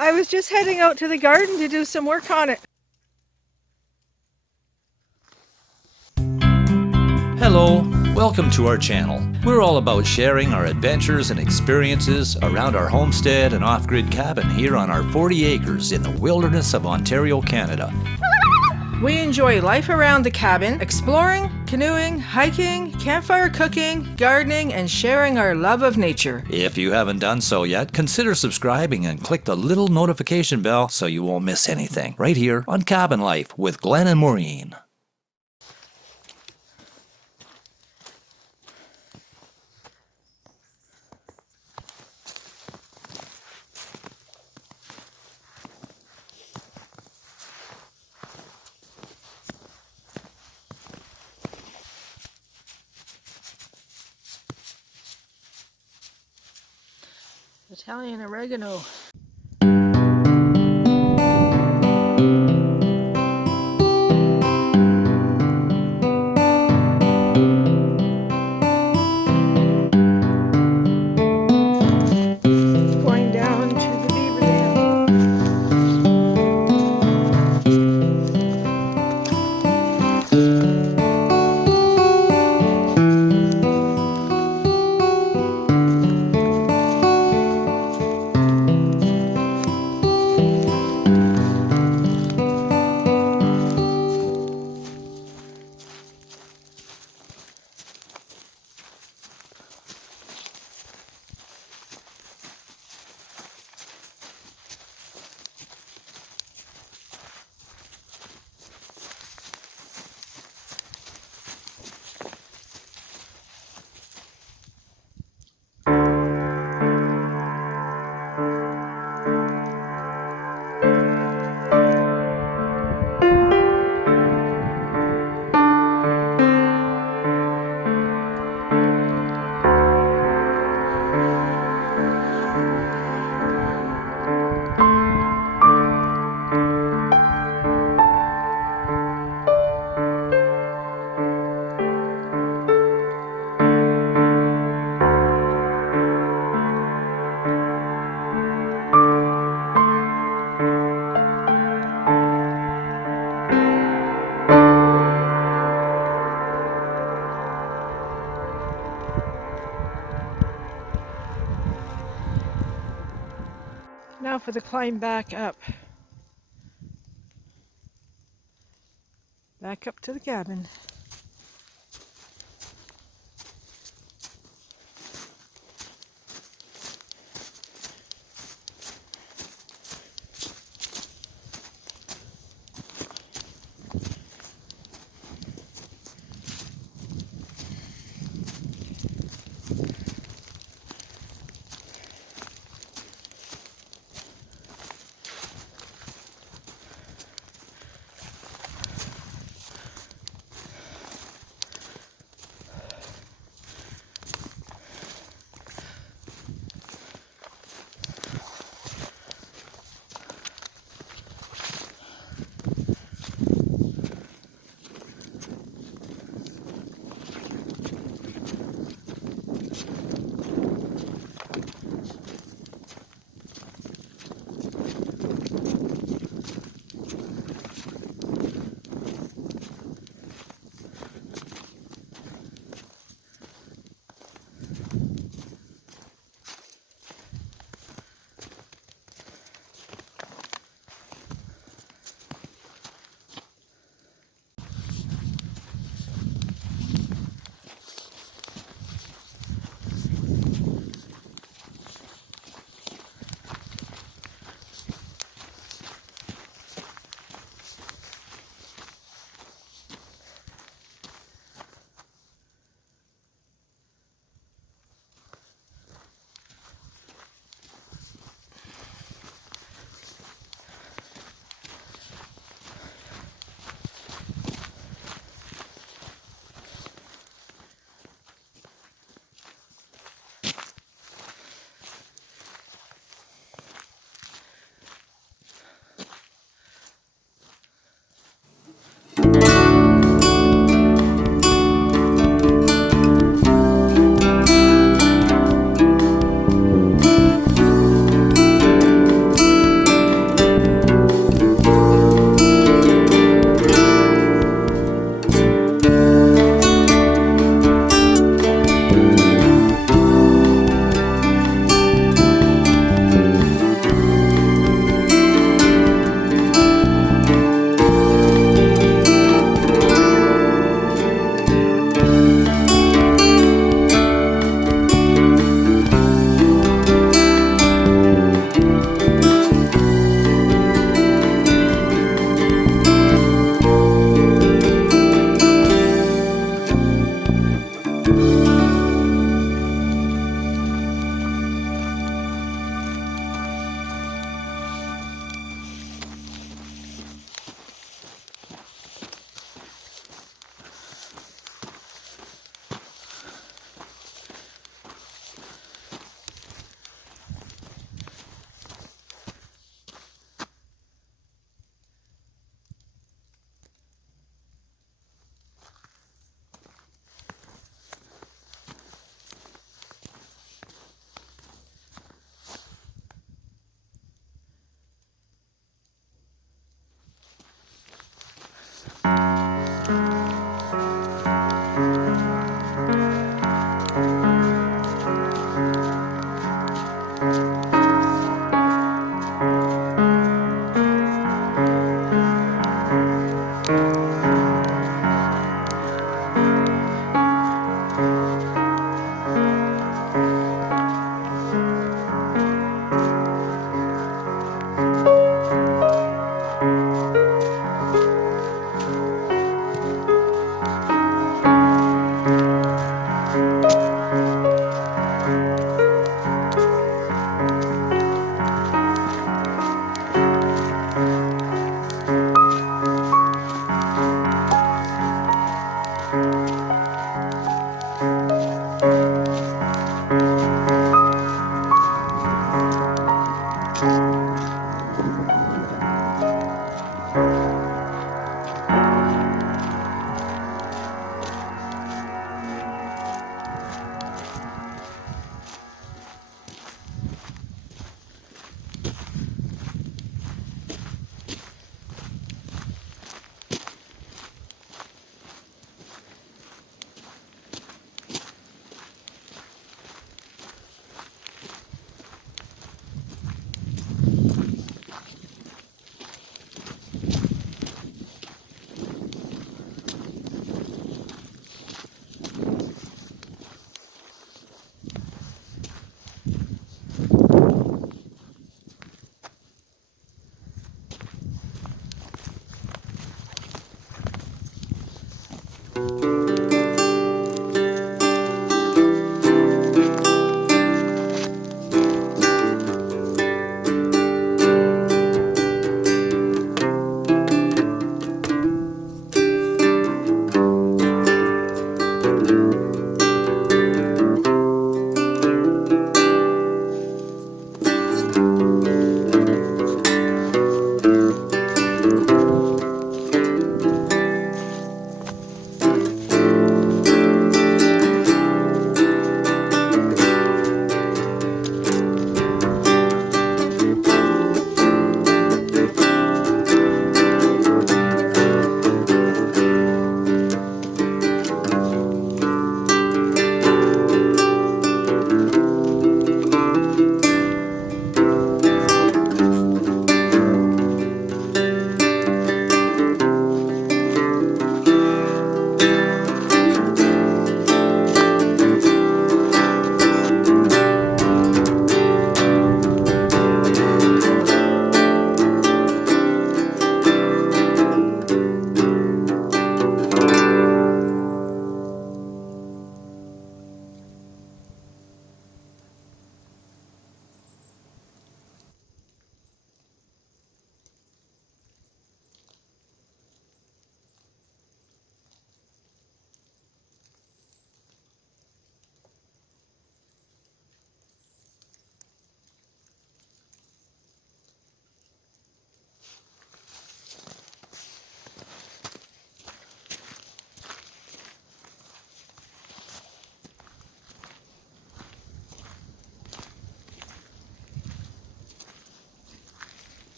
I was just heading out to the garden to do some work on it. Hello, welcome to our channel. We're all about sharing our adventures and experiences around our homestead and off-grid cabin here on our 40 acres in the wilderness of Ontario, Canada. We enjoy life around the cabin, exploring, canoeing, hiking, campfire cooking, gardening, and sharing our love of nature. If you haven't done so yet, consider subscribing and click the little notification bell so you won't miss anything. Right here on Cabin Life with Glenn and Maureen. Italian oregano. Going down to the Beaver Dam. Now for the climb back up. Back up to the cabin.